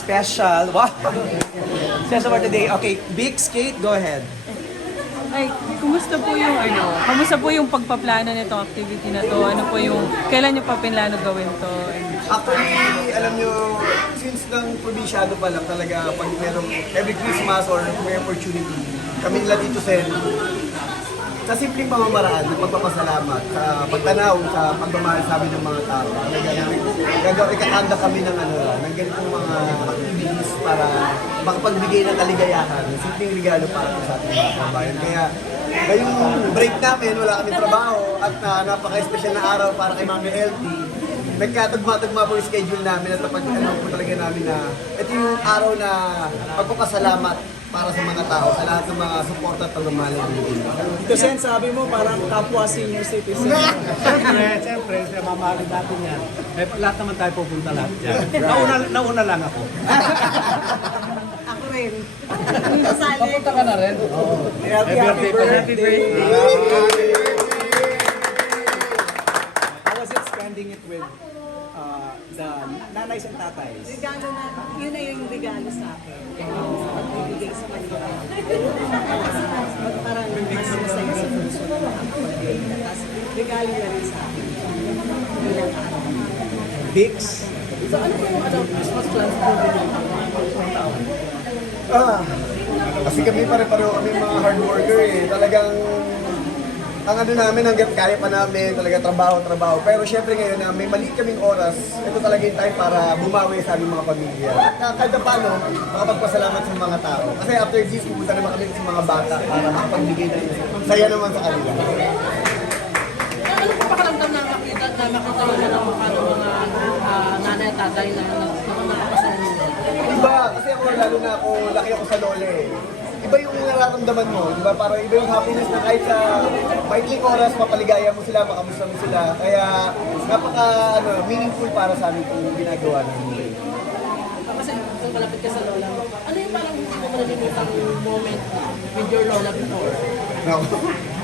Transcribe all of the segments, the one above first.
special. Wow! Special for today. Okay, Big Skate, go ahead. Ay, kumusta po yung ano? Kumusta po yung pagpaplano nitong activity na to? Ano po yung kailan niyo pa pinlano gawin to? Actually, alam nyo, since ng probinsyano pa lang talaga, pag merong every Christmas or may opportunity, kami nila dito sa sa simpleng pamamaraan ng pagpapasalamat, sa pagtanaw, sa pagmamahal sa amin ng mga tao. Talagang gagawin, ikakanda kami ng ano, ng ganitong mga activities para makapagbigay ng kaligayahan, ng simpleng regalo para sa ating mga kabayan. Kaya ngayong break namin, wala kami trabaho at na, napaka-special na araw para kay Mami LT nagkatugma-tugma po yung schedule namin at napag ano po talaga namin na ito yung araw na pagpapasalamat para sa mga tao, sa lahat ng mga suporta at pagmamahal ng Pilipinas. Ito, Sen, sabi mo parang kapwa senior citizen. Siyempre, siyempre, siya mamahalin natin yan. Eh, lahat naman tayo pupunta lahat dyan. Nauna, nauna lang ako. Ako rin. Kasali. Punta ka na rin. Happy, happy birthday. Happy birthday! How was it spending it with the nanays and tatays? Regalo na, yun na yung regalo sa akin. Sa pagbibigay sa kanila. Parang mas masaya sa puso ko ka. Tapos regalo na rin sa akin. Bilang araw. Bix? So ano po yung ano, Christmas plans po Ah, kasi kami pare-pareho kami mga hard worker eh. Talagang ang ano namin hanggat kaya pa namin, talaga trabaho, trabaho. Pero syempre ngayon na may maliit kaming oras, ito talaga yung time para bumawi sa aming mga pamilya. At uh, kahit na paano, makapagpasalamat sa mga tao. Kasi after this, pupunta naman kami sa mga bata para makapagbigay ng saya naman sa kanila. Ano po pakaramdam na makita na makita nyo na mukha ng mga ah, nanay at tatay na nakapasal ninyo? Iba, kasi ako lalo na ako, laki ako sa lola eh. Iba yung nararamdaman mo, di ba? Parang iba yung happiness na kahit sa maikling oras, mapaligaya mo sila, makamusta mo sila. Kaya napaka ano, meaningful para sa amin kung ginagawa namin. Kasi kung malapit ka sa lola ano yung parang hindi mo malilimutan moment with your lola before? No.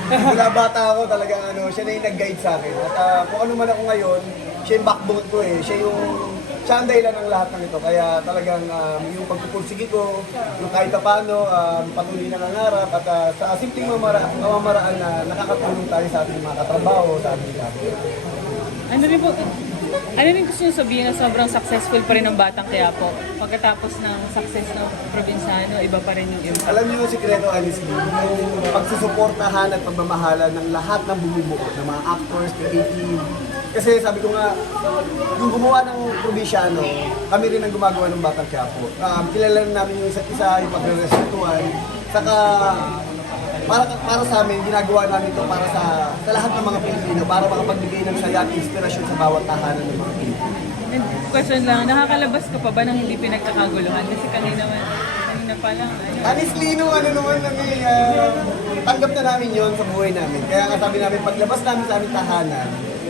Mula bata ako talagang ano, siya na yung nag-guide sa akin. At ah, kung ano man ako ngayon, siya yung backbone ko eh. Siya yung siya ang lahat ng ito. Kaya talagang um, yung pagpupursige ko, yung kahit pa paano, um, patuloy na nangarap at ah, sa simpleng mamara mamamaraan na nakakatulong tayo sa ating mga katrabaho, sa ating kapwa. Ano rin po, ano rin gusto sabihin na sobrang successful pa rin ng Batang Quiapo? Pagkatapos ng success ng probinsyano, iba pa rin yung impact. Alam niyo yung sikreto, honestly, yung pagsusuportahan at pagmamahala ng lahat ng bumubuo, ng mga actors, creative. Kasi sabi ko nga, yung gumawa ng probinsyano, kami rin ang gumagawa ng Batang Quiapo. Um, kilala na namin yung isa't isa, yung pagre-respetuhan. Saka, para, para sa amin, ginagawa namin to para sa, sa lahat ng mga Pilipino, para makapagbigay ng saya at inspirasyon sa bawat tahanan ng mga Pilipino. And question lang, nakakalabas ka pa ba ng hindi pinagkakaguluhan? Kasi kanina, kanina pa lang, ano, Honestly, nung ano naman kami, ah, tanggap na namin yon sa buhay namin. Kaya nga sabi namin, paglabas namin sa aming tahanan,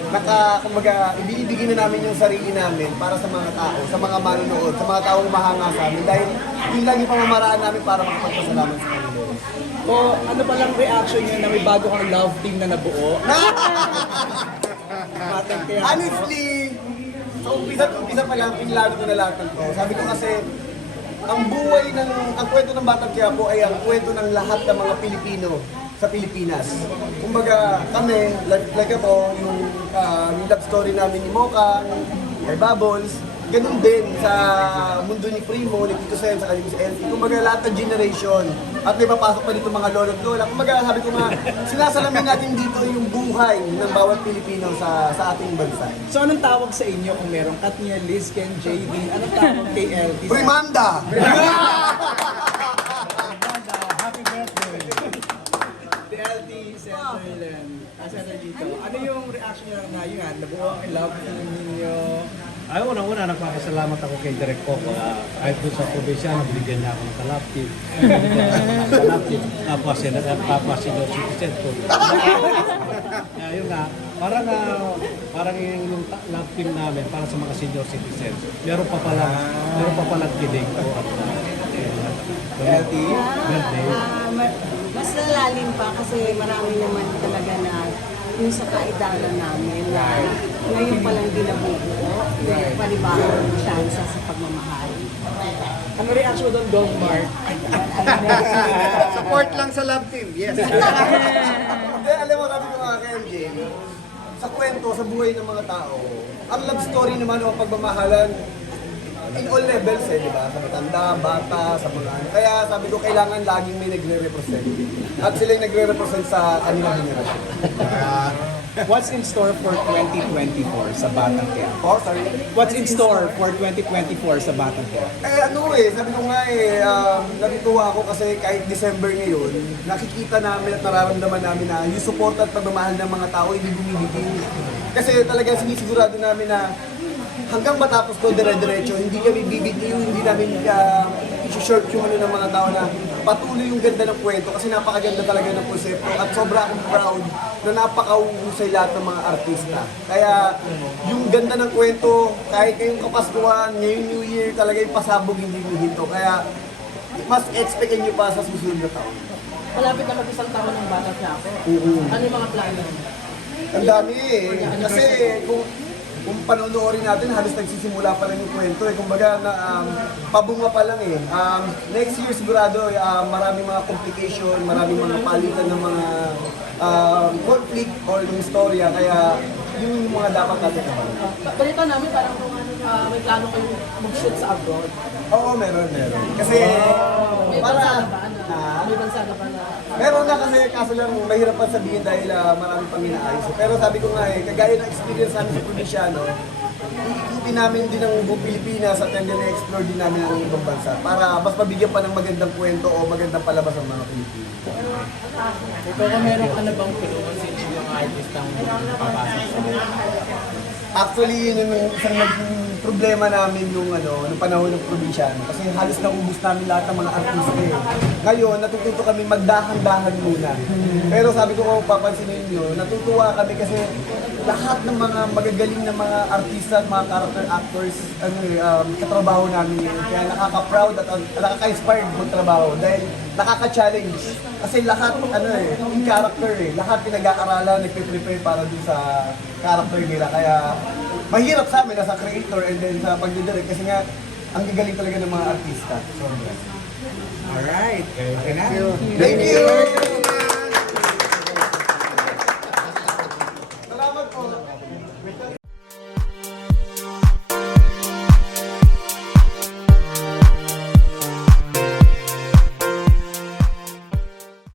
naka, kumbaga, ibibigay na namin yung sarili namin para sa mga tao, sa mga manonood, sa mga taong mahanga sa amin. Dahil yun lang yung pamamaraan namin para makapagpasalamat sa kanila. O ano pa lang reaction niyo na may bago kang love team na nabuo? Batang kaya. Honestly, sa umpisa at umpisa pa lang, pinlano ko na lahat ng to. Sabi ko kasi, ang buhay ng, ang kwento ng Batang Quiapo ay ang kwento ng lahat ng mga Pilipino sa Pilipinas. Kumbaga, kami, like, like ito, yung, ah, yung love story namin ni Mocha, kay Bubbles, ganun din sa mundo ni Primo, ni Tito Sen, sa kanyang si LT. Kumbaga, lahat ng generation. At may papasok pa dito mga lolo at lola. Kumbaga, sabi ko nga, sinasalamin natin dito yung buhay ng bawat Pilipino sa sa ating bansa. So anong tawag sa inyo kung merong Katnia, Liz, Ken, JD? Anong tawag kay LT? Primanda! Happy birthday. Si LT, Senator Len, Senator dito. Ano yung reaction niyo na yun? Nabuo ang love ninyo? Ay, unang-una, nagpapasalamat ako kay Direk Coco. Uh, kahit doon sa probinsya, nabigyan niya ako ng kalaptip. kalaptip. Tapos, sila, tapos si Lord Citizen ko. Kaya yun nga, parang, ah, parang yung, yung ta- love team namin para sa mga senior citizens. Meron pa pala, meron pa pala kilig ko at uh. Ah, ma- mas lalalim pa kasi marami naman yung sa kaidaran namin na ngayon pa lang din nabubuo, may panibagong chance sa pagmamahal. Ano reaction doon, Dog Mark? Support lang sa love team, yes. Hindi, alam mo sabi ko nga kay MJ, sa kwento, sa buhay ng mga tao, ang love story naman o pagmamahalan, in all levels eh, di ba? Sa matanda, bata, sa mga ano. Kaya sabi ko, kailangan laging may nagre-represent. At sila yung nagre-represent sa kanilang generasyon. What's in store for 2024 sa Batang Kaya? Oh, sorry. What's in store for 2024 sa Batang Kaya? Eh ano eh, sabi ko nga eh, um, natutuwa ako kasi kahit December ngayon, nakikita namin at nararamdaman namin na yung support at pagmamahal ng mga tao hindi bumibigay. Kasi talaga sinisigurado namin na hanggang matapos ko dire-diretso, hindi kami bibitiw, hindi namin uh, isi-short yung ano ng mga tao na patuloy yung ganda ng kwento kasi napakaganda talaga ng konsepto at sobra akong proud na napakahusay lahat ng mga artista. Kaya yung ganda ng kwento, kahit ngayong Kapaskuhan, ngayong New Year, talaga yung pasabog hindi hihinto. Kaya mas expectin nyo pa sa susunod na taon. Malapit na mag-isang taon ng bata siya ako. Ano yung mga plano? Ang dami eh. Kasi kung kung panonoorin natin, halos nagsisimula pa lang yung kwento eh. Kumbaga, na, um, pabunga pa lang eh. Um, next year sigurado, uh, maraming mga complication, maraming mga palitan ng mga um, conflict or yung istorya. Kaya yun yung mga dapat natin naman. Balita namin parang ah, may plano kayo mag-shoot sa abroad. Oo, meron, meron. Kasi, bansa para, na? May bansa na Meron na kasi kaso lang mahirap pa sabihin dahil uh, marami pang inaayos. Pero sabi ko nga eh, kagaya ng experience namin sa probinsyano, iikutin namin din ang buong Pilipinas at then explore din namin ang ibang bansa para mas mabigyan pa ng magandang kwento o magandang palabas ang mga Pilipino. Ikaw ka meron ka na bang tulungan sa mga artistang papasok sa Actually, yun yung isang naging problema namin yung ano, nung panahon ng probinsyano. Kasi halos naubos namin lahat ng mga artista eh. Ngayon, natututo kami magdahan-dahan muna. Pero sabi ko kung papansinin nyo, natutuwa kami kasi lahat ng mga magagaling na mga artista mga character actors, ano eh, um, katrabaho namin yun. Kaya nakaka-proud at uh, nakaka-inspired magtrabaho dahil nakaka-challenge. Kasi lahat, ano eh, character eh, lahat pinag-aaralan, nagpe-prepare para dun sa character nila. Kaya mahirap sa amin as a creator and then sa pagdidirect kasi nga ang gagaling talaga ng mga artista. Sobra. Alright. Thank you. Thank you!